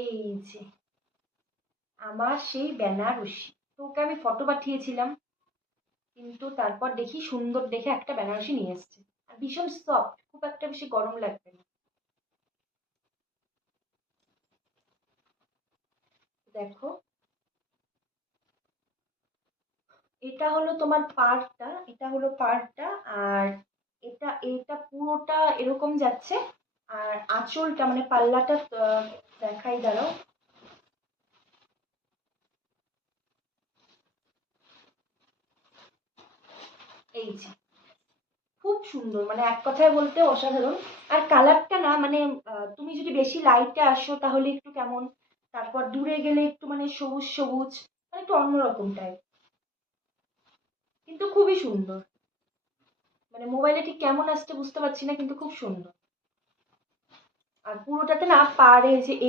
এই যে আমার সেই বেনারসি, তোকে আমি ফটো পাঠিয়েছিলাম, কিন্তু তারপর দেখি সুন্দর দেখে একটা বেনারসি নিয়ে এসছে। আর ভীষণ সফট, খুব একটা বেশি গরম লাগবে না। দেখো, এটা হলো তোমার পাড়টা, এটা হলো পাড়টা। আর এটা এটা পুরোটা এরকম যাচ্ছে। আর আঁচলটা মানে পাল্লাটা দেখাই, দাঁড়াও। এই যে খুব সুন্দর, মানে এক কথায় বলতে অসাধারণ। আর কালারটা না মানে তুমি যদি বেশি লাইটে আসো তাহলে একটু কেমন, তারপর দূরে গেলে একটু মানে সবুজ সবুজ, মানে একটু অন্যরকম টাইপ, কিন্তু খুবই সুন্দর। মানে মোবাইলে ঠিক কেমন আসছে বুঝতে পারছি না, কিন্তু খুব সুন্দর। আর পুরোটাতে না পাড়ে যে